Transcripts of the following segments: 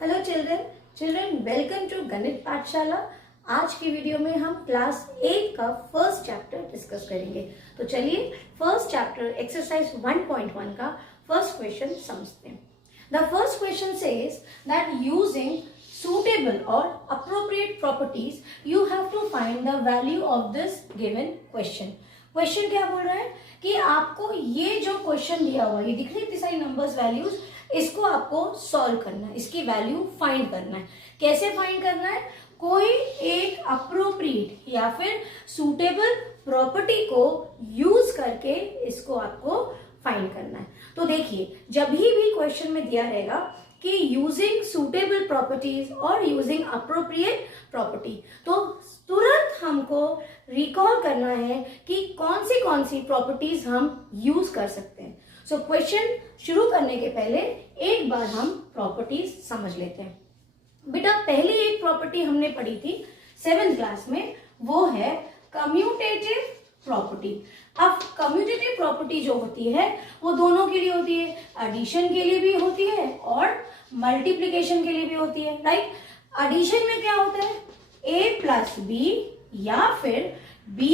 Hello children welcome to गणित पाठशाला। आज की वीडियो में हम क्लास 8 का फर्स्ट चैप्टर डिस्कस करेंगे। तो चलिए फर्स्ट चैप्टर एक्सरसाइज 1.1 का फर्स्ट क्वेश्चन समझते हैं। The first question says that using suitable or appropriate properties you have to find the value of this given question। Question क्या बोल रहा है कि आपको ये जो क्वेश्चन दिया हुआ ये दिख रही है इतनी सारी नंबर्स वैल्यूज, इसको आपको सॉल्व करना है, इसकी वैल्यू फाइंड करना है। कैसे फाइंड करना है? कोई एक अप्रोप्रिएट या फिर सूटेबल प्रॉपर्टी को यूज करके इसको आपको फाइंड करना है। तो देखिए जब भी क्वेश्चन में दिया रहेगा कि यूजिंग सुटेबल प्रॉपर्टीज और यूजिंग अप्रोप्रिएट प्रॉपर्टी, तो तुरंत हमको रिकॉल करना है कि कौन सी प्रॉपर्टीज हम यूज कर सकते हैं। सो क्वेश्चन शुरू करने के पहले एक बार हम प्रॉपर्टीज समझ लेते हैं। बेटा पहली एक प्रॉपर्टी हमने पढ़ी थी 7th क्लास में, वो है कम्यूटेटिव प्रॉपर्टी। अब कम्यूटेटिव प्रॉपर्टी जो होती है वो दोनों के लिए होती है, एडिशन के लिए भी होती है और मल्टीप्लिकेशन के लिए भी होती है। राइट, एडिशन में क्या होता है? a प्लस बी या फिर b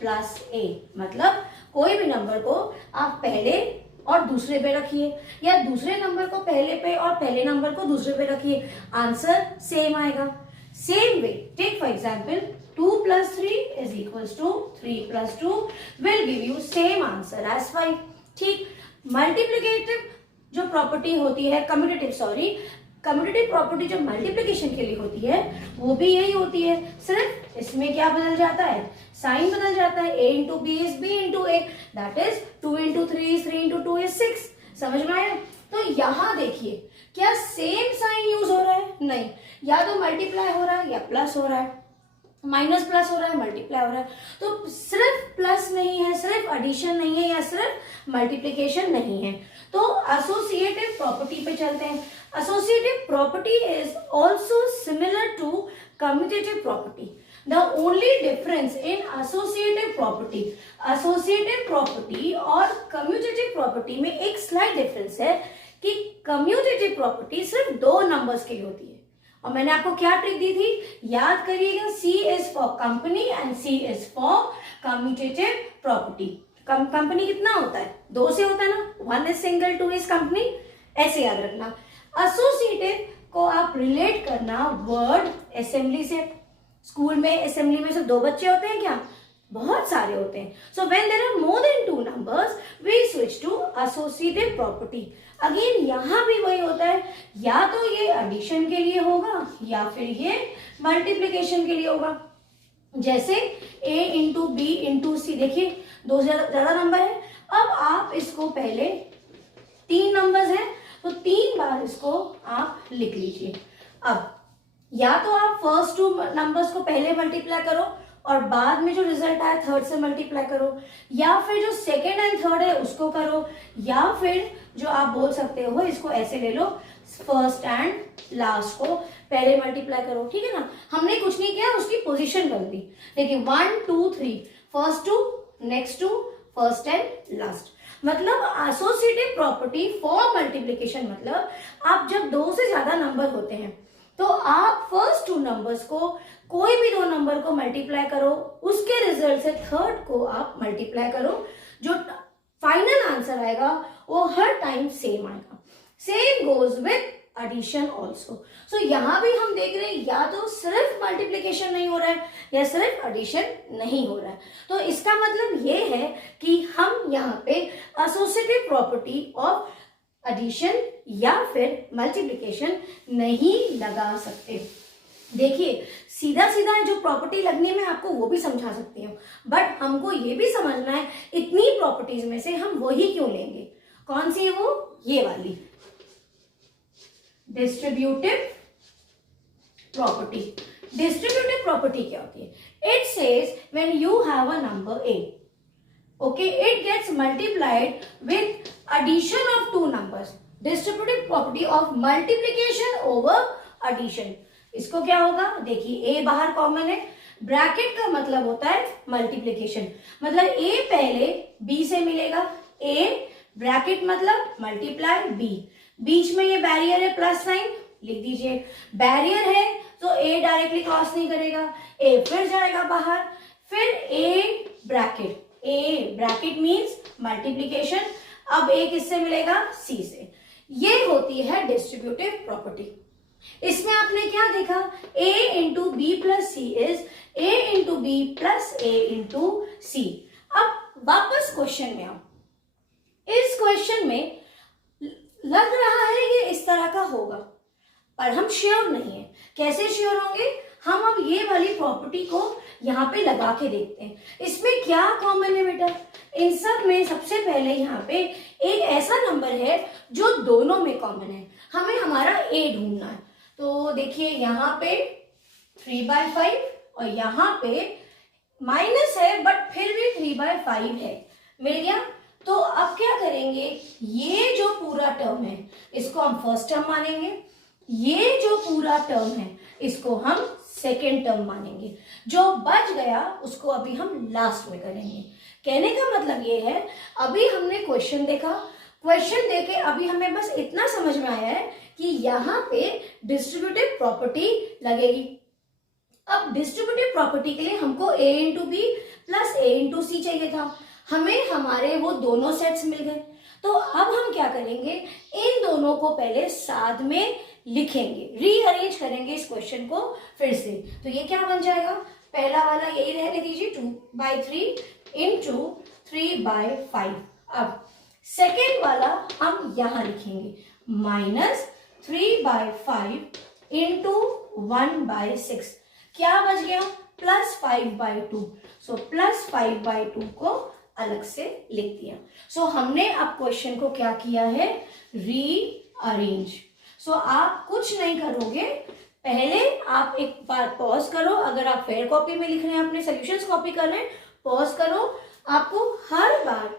प्लस a, मतलब कोई भी नंबर को आप पहले और दूसरे पे रखिए या दूसरे नंबर को पहले पे और पहले नंबर को दूसरे पे रखिए, आंसर सेम आएगा। Same way take for example 2 plus 3 is equals to 3 plus 2 will give you same answer as 5। ठीक, मल्टीप्लिकेटिव जो प्रॉपर्टी होती है कम्यूटेटिव प्रॉपर्टी जो मल्टीप्लिकेशन के लिए होती है वो भी यही होती है, सिर्फ इसमें क्या बदल जाता है? साइन बदल जाता है। a into b is b into a, that is 2 into 3 is 3 into 2 is 6। समझ में आया? तो यहाँ देखिए क्या सेम साइन यूज हो रहा है? नहीं, या तो मल्टीप्लाई हो रहा है या प्लस हो रहा है, माइनस प्लस हो रहा है, मल्टीप्लाई हो रहा है। तो सिर्फ प्लस नहीं है, सिर्फ एडिशन नहीं है या सिर्फ मल्टीप्लिकेशन नहीं है। तो एसोसिएटिव प्रॉपर्टी पे चलते हैं। Associative property is also similar to commutative property. The only difference in associative property और कम्यूटेटिव प्रॉपर्टी में एक स्लाइट डिफरेंस है कि कम्यूटेटिव प्रॉपर्टी सिर्फ दो नंबर्स के लिए होती है। और मैंने आपको क्या ट्रिक दी थी, याद करिएगा, C is for company and C is for commutative property. Company कितना होता है? 2 से होता है ना, 1 इज सिंगल, 2 इज कंपनी, ऐसे याद रखना। एसोसिएटिव को आप रिलेट करना वर्ड असेंबली से। स्कूल में असेंबली में सिर्फ 2 बच्चे होते हैं क्या? बहुत सारे होते हैं। So when there are more than 2 numbers we switch to associative property. Again यहां भी वही होता है, या तो ये एडिशन के लिए होगा या फिर ये मल्टीप्लिकेशन के लिए होगा। जैसे a इंटू बी इंटू सी, देखिए 2 से ज्यादा नंबर है। अब आप इसको पहले 3 नंबर्स हैं तो 3 बार इसको आप लिख लीजिए। अब या तो आप फर्स्ट 2 नंबर्स को पहले मल्टीप्लाई करो और बाद में जो रिजल्ट आया थर्ड से मल्टीप्लाई करो, या फिर जो सेकेंड एंड थर्ड है उसको करो, या फिर जो आप बोल सकते हो इसको ऐसे ले लो, फर्स्ट एंड लास्ट को पहले मल्टीप्लाई करो। ठीक है ना, हमने कुछ नहीं किया, उसकी पोजीशन बदल दी। देखिए 1 2 3, first 2 next 2, first and last. मतलब एसोसिएटिव प्रॉपर्टी फॉर मल्टीप्लिकेशन, मतलब आप जब 2 से ज्यादा नंबर होते हैं तो आप फर्स्ट 2 नंबर्स को कोई भी 2 नंबर को मल्टीप्लाई करो, उसके रिजल्ट से थर्ड को आप मल्टीप्लाई करो, जो फाइनल आंसर आएगा वो हर टाइम सेम आएगा। Same goes with addition also. So यहां भी हम देख रहे हैं या तो सिर्फ मल्टीप्लिकेशन नहीं हो रहा है या सिर्फ एडिशन नहीं हो रहा है। तो इसका मतलब ये है कि हम यहाँ पे एसोसिएटिव प्रॉपर्टी ऑफ एडिशन या फिर मल्टीप्लिकेशन नहीं लगा सकते। देखिए सीधा जो प्रॉपर्टी लगनी में आपको वो भी समझा सकती हूँ, बट हमको ये भी समझना है इतनी प्रॉपर्टीज में से हम वही क्यों लेंगे। कौन सी है वो? ये वाली डिस्ट्रीब्यूटिव प्रॉपर्टी। डिस्ट्रीब्यूटिव प्रॉपर्टी क्या होती है? It says when you have a number a, okay, it gets multiplied with addition of 2 numbers। distributive property of multiplication over addition। इसको क्या होगा? देखिए a बाहर कॉमन है, ब्रैकेट का मतलब होता है मल्टीप्लिकेशन, मतलब a पहले b से मिलेगा, a ब्रैकेट मतलब मल्टीप्लाई b, बीच में ये बैरियर है प्लस साइन, लिख दीजिए। बैरियर है तो ए डायरेक्टली क्रॉस नहीं करेगा, ए फिर जाएगा बाहर, फिर ए ब्रैकेट मीन्स मल्टीप्लीकेशन। अब ए किससे मिलेगा? सी से। ये होती है डिस्ट्रीब्यूटिव प्रॉपर्टी। इसमें आपने क्या देखा? a into B plus C is a into B plus a into C. अब वापस क्वेश्चन में आओ। इस क्वेश्चन में लग रहा है ये इस तरह का होगा, पर हम श्योर नहीं है। कैसे श्योर होंगे? हम अब ये वाली प्रॉपर्टी को यहाँ पे लगा के देखते हैं। इसमें क्या कॉमन है बेटा? इन सब में सबसे पहले यहाँ पे एक ऐसा नंबर है जो दोनों में कॉमन है। हमें हमारा a ढूंढना है। तो देखिए यहाँ पे 3/5 और यहाँ पे माइनस है बट फिर भी 3/5 है, मिल गया। तो अब क्या करेंगे? ये जो पूरा टर्म है इसको हम फर्स्ट टर्म मानेंगे, ये जो पूरा टर्म है इसको हम सेकेंड टर्म मानेंगे, जो बच गया उसको अभी हम लास्ट में करेंगे। कहने का मतलब ये है, अभी हमने क्वेश्चन देखा, क्वेश्चन देके अभी हमें बस इतना समझ में आया है कि यहाँ पे डिस्ट्रीब्यूटिव प्रॉपर्टी लगेगी। अब डिस्ट्रीब्यूटिव प्रॉपर्टी के लिए हमको a into B plus a into C चाहिए था, हमें हमारे वो दोनों सेट्स मिल गए। तो अब हम क्या करेंगे? इन दोनों को पहले साथ में लिखेंगे, रीअरेंज करेंगे इस क्वेश्चन को फिर से। तो ये क्या बन जाएगा? पहला वाला यही रहने दीजिए, 2/3 इंटू 3/5। अब सेकेंड वाला हम यहां लिखेंगे, माइनस 3/5 इंटू 1/6। क्या बच गया? प्लस 5/2। सो प्लस 5/2 को अलग से लिख दिया। सो हमने अब क्वेश्चन को क्या किया है? रीअरेंज। सो आप कुछ नहीं करोगे, पहले आप एक बार पॉज करो। अगर आप फेयर कॉपी में लिख रहे हैं, अपने सॉल्यूशंस कॉपी कर रहे हैं, पॉज करो। आपको हर बार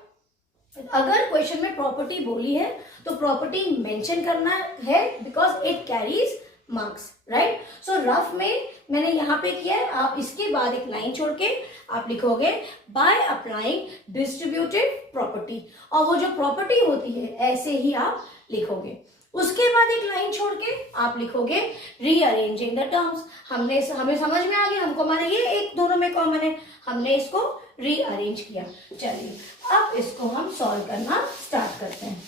अगर क्वेश्चन में प्रॉपर्टी बोली है तो प्रॉपर्टी मेंशन करना है, because it carries marks, right. So rough में मैंने यहाँ पे किया है। आप इसके बाद एक लाइन छोड़ के आप लिखोगे बाय अप्लाइंग डिस्ट्रीब्यूटिव प्रॉपर्टी, और वो जो प्रॉपर्टी होती है ऐसे ही आप लिखोगे। उसके बाद एक लाइन छोड़ के आप लिखोगे रीअरेंजिंग द टर्म्स। हमें समझ में आ गया, हमको हमारे ये एक दोनों में कॉमन है, हमने इसको रीअरेंज किया। चलिए अब इसको हम सॉल्व करना स्टार्ट करते हैं।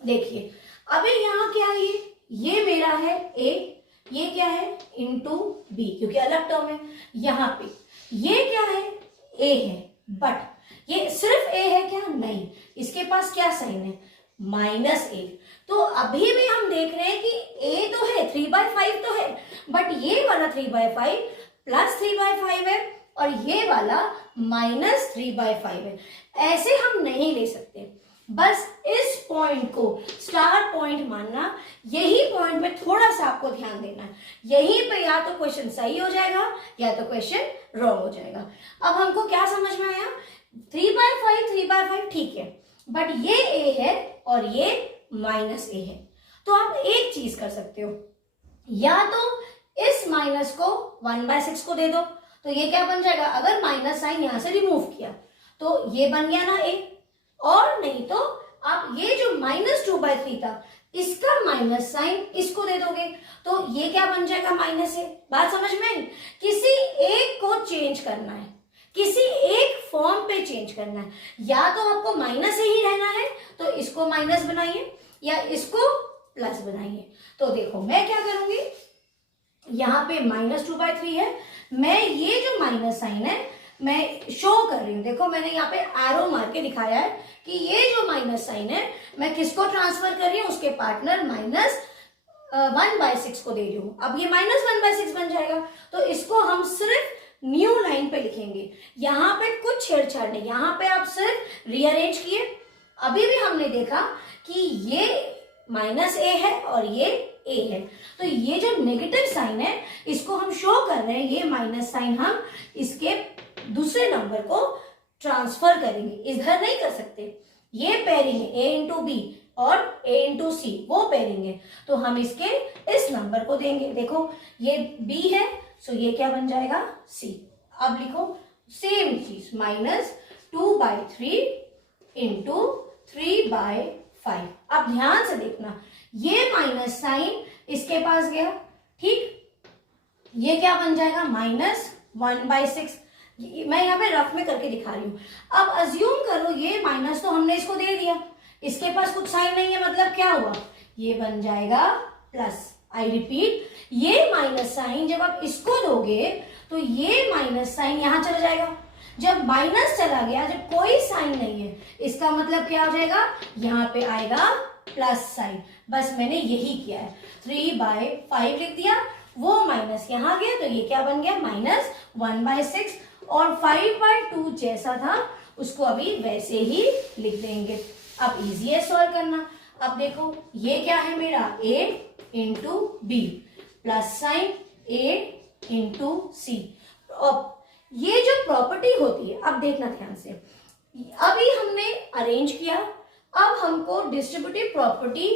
देखिए अभी यहाँ क्या है? ये मेरा है a, ये क्या है? इंटू बी, क्योंकि अलग टर्म है। यहाँ पे ये क्या है? a है, बट ये सिर्फ a है क्या? नहीं, इसके पास क्या साइन है? -a। तो अभी भी हम देख रहे हैं कि a तो है, 3/5 तो है, बट ये वाला 3/5 प्लस 3/5 है और ये वाला -3/5 है। ऐसे हम नहीं ले सकते। बस इस पॉइंट को स्टार पॉइंट मानना, यही पॉइंट में थोड़ा सा आपको ध्यान देना है। यहीं पे या तो क्वेश्चन सही हो जाएगा या तो क्वेश्चन रॉन्ग हो जाएगा। अब हमको क्या समझ में आया? 3/5 ठीक है, बट ये a है और ये -a है। तो आप एक चीज कर सकते हो, या तो इस माइनस को 1/6 को दे दो, तो ये क्या बन जाएगा? अगर माइनस साइन यहां से रिमूव किया तो ये बन गया ना a, और नहीं तो आप ये जो -2/3 था इसका माइनस साइन इसको दे दोगे, तो ये क्या बन जाएगा? -a। बात समझ में आई? किसी एक को चेंज करना है, किसी एक फॉर्म पे चेंज करना है। या तो आपको माइनस ही रहना है तो इसको माइनस बनाइए या इसको प्लस बनाइए। तो देखो मैं क्या करूंगी, यहाँ पे -2/3 है, मैं ये जो माइनस साइन है मैं शो कर रही हूँ। देखो मैंने यहाँ पे एरो मार के दिखाया है कि ये जो माइनस साइन है मैं किसको ट्रांसफर कर रही हूँ? उसके पार्टनर -1/6 को दे रही हूँ। अब ये -1/6 बन जाएगा, तो इसको हम सिर्फ न्यू लाइन पे लिखेंगे। यहाँ पे कुछ छेड़छाड़ नहीं, यहाँ पे आप सिर्फ रीअरेंज किए। अभी भी हमने देखा कि ये -a है और ये a है, तो ये जो नेगेटिव साइन है इसको हम शो कर रहे हैं। ये माइनस साइन हम इसके दूसरे नंबर को ट्रांसफर करेंगे, इधर नहीं कर सकते। ये पेयरिंग है a इंटू बी और a इंटू सी, वो पेयरिंग है, तो हम इसके इस नंबर को देंगे। देखो ये b है, सो ये क्या बन जाएगा? c। अब लिखो सेम चीज, -2/3 इंटू 3/5। अब ध्यान से देखना, ये माइनस साइन इसके पास गया, ठीक, ये क्या बन जाएगा -1/6। मैं यहाँ पे रफ में करके दिखा रही हूँ। अब अज्यूम करो ये माइनस तो हमने इसको दे दिया, इसके पास कुछ साइन नहीं है, मतलब क्या हुआ, ये बन जाएगा प्लस। आई रिपीट, ये माइनस साइन जब आप इसको दोगे तो ये माइनस साइन यहां चला जाएगा। जब माइनस चला गया, जब कोई साइन नहीं है, इसका मतलब क्या हो जाएगा, यहाँ पे आएगा प्लस साइन। बस मैंने यही किया है, 3/5 लिख दिया, वो माइनस यहां गया तो ये क्या बन गया -1/6, और 5/2 जैसा था उसको अभी वैसे ही लिख देंगे। अब इजी है सॉल्व करना। अब देखो ये क्या है मेरा a into B plus sign a into C. अब ये जो प्रॉपर्टी होती है, अब देखना ध्यान से, अभी हमने अरेंज किया, अब हमको डिस्ट्रीब्यूटिव प्रॉपर्टी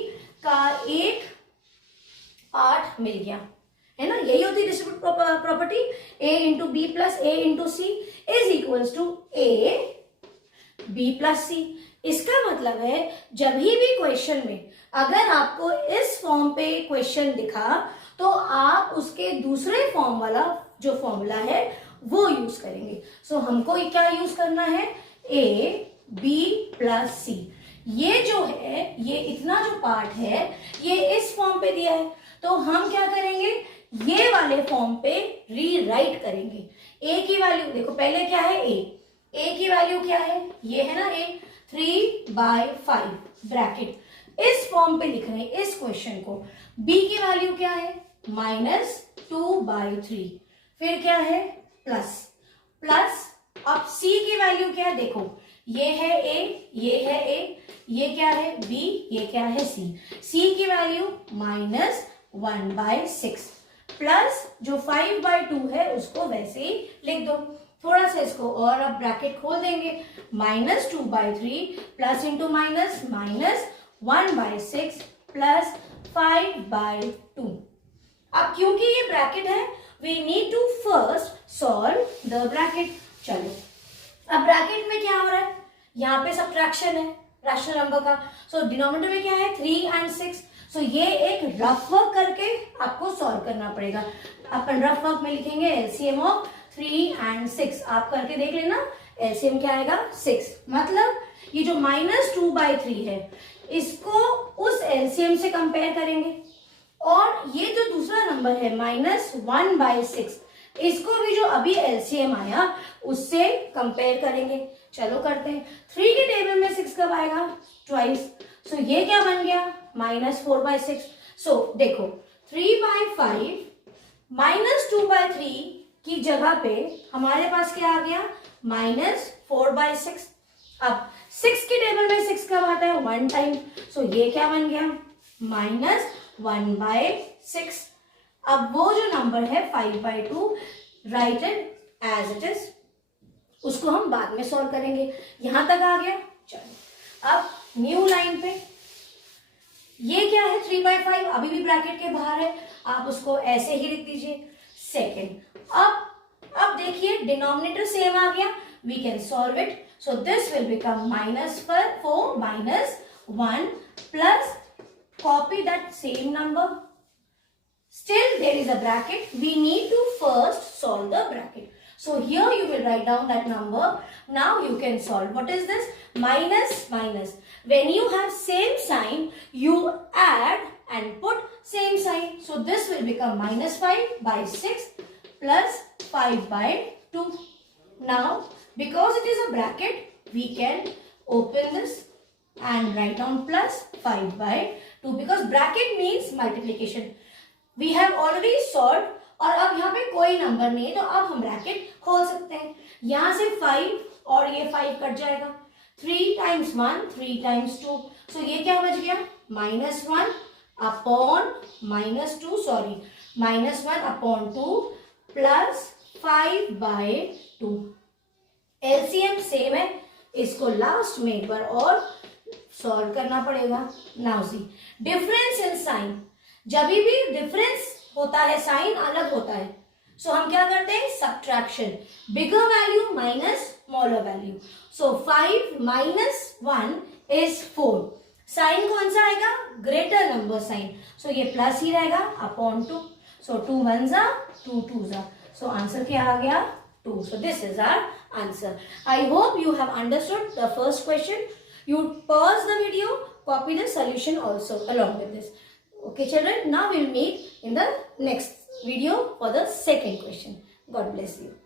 का एक पार्ट मिल गया है ना, यही होती है distributive property, a into B plus a into C is equals to a b plus C. इसका मतलब है जब भी क्वेश्चन में अगर आपको इस फॉर्म पे क्वेश्चन दिखा तो आप उसके दूसरे फॉर्म वाला जो फॉर्मूला है वो यूज करेंगे। सो हमको क्या यूज करना है, a b प्लस सी। ये जो है, ये इतना जो पार्ट है ये इस फॉर्म पे दिया है, तो हम क्या करेंगे, ये वाले फॉर्म पे रीराइट करेंगे। a की वैल्यू देखो, पहले क्या है a की वैल्यू क्या है, ये है ना a, 3/5 ब्रैकेट इस फॉर्म पे लिख रहे हैं इस क्वेश्चन को। b की वैल्यू क्या है -2/3, फिर क्या है प्लस। अब c की वैल्यू क्या है, देखो ये है a, ये है a, ये क्या है b, ये क्या है c। c की वैल्यू -1/6 प्लस जो 5/2 है उसको वैसे ही लिख दो। थोड़ा सा इसको और अब ब्रैकेट खोल देंगे, -2/3 प्लस इंटू माइनस -1/6 प्लस 5/2। अब क्योंकि ये ब्रैकेट है, we need to first solve the bracket. चलो अब ब्रैकेट में क्या हो रहा है, यहाँ पे सब्ट्रैक्शन है रैशनल नंबर का, सो डिनोमिनेटर में क्या है 3 और 6। सो ये एक रफ वर्क करके आपको सॉल्व करना पड़ेगा। अपन रफ वर्क में लिखेंगे एलसीएम ऑफ 3 और 6, आप करके देख लेना, एलसीएम क्या आएगा 6। मतलब ये जो -2/3 है इसको उस एलसीएम से कंपेयर करेंगे, और ये जो दूसरा नंबर है -1/6 इसको भी जो अभी एलसीएम आया उससे कंपेयर करेंगे। चलो करते हैं, 3 के टेबल में 6 कब आएगा, ट्वाइस। सो ये क्या बन गया -4/6। सो देखो 3/5 -2/3 की जगह पे हमारे पास क्या आ गया -4/6। अब 6 के टेबल में 6 कब आता है 1 टाइम, सो ये क्या बन गया -1/6। अब वो जो नंबर है 5/2 write it as it is, उसको हम बाद में सॉल्व करेंगे। यहां तक आ गया। चलो अब न्यू लाइन पे ये क्या है 3/5, अभी भी ब्रैकेट के बाहर है, आप उसको ऐसे ही लिख दीजिए। सेकेंड, अब देखिए डिनोमिनेटर सेम आ गया, we can solve it. So this will become -4 -1 plus copy that same number. Still there is a bracket, we need to first solve the bracket. So here you will write down that number. Now you can solve. What is this? Minus. When you have same sign, you add and put same sign. So this will become -5/6 plus 5/2. Now because it is a bracket, we can open this and write down plus 5/2 because bracket means multiplication. We have already solved, और अब यहाँ पे कोई number नहीं है तो अब हम ब्रैकेट खोल सकते हैं। यहाँ से 5 और ये 5 कट जाएगा, 3 times 1 3 times 2, सो ये क्या बच गया -1 upon -2 sorry -1 upon 2 plus 5/2। LCM same है, इसको लास्ट में एक बार और सॉल्व करना पड़ेगा। Now see difference in sign, जब भी डिफरेंस होता है साइन अलग होता है, सो हम क्या करते हैं subtraction, bigger value minus smaller value. So 5 - 1 is 4, sign कौन सा आएगा, ग्रेटर नंबर साइन, सो ये प्लस ही रहेगा अपॉन 2, सो 2 1 जा 2 2 जा, सो आंसर क्या आ गया 2. So this is our answer. I hope you have understood the first question. You pause the video, copy the solution also along with this. Okay children, now we'll meet in the next video for the second question. God bless you.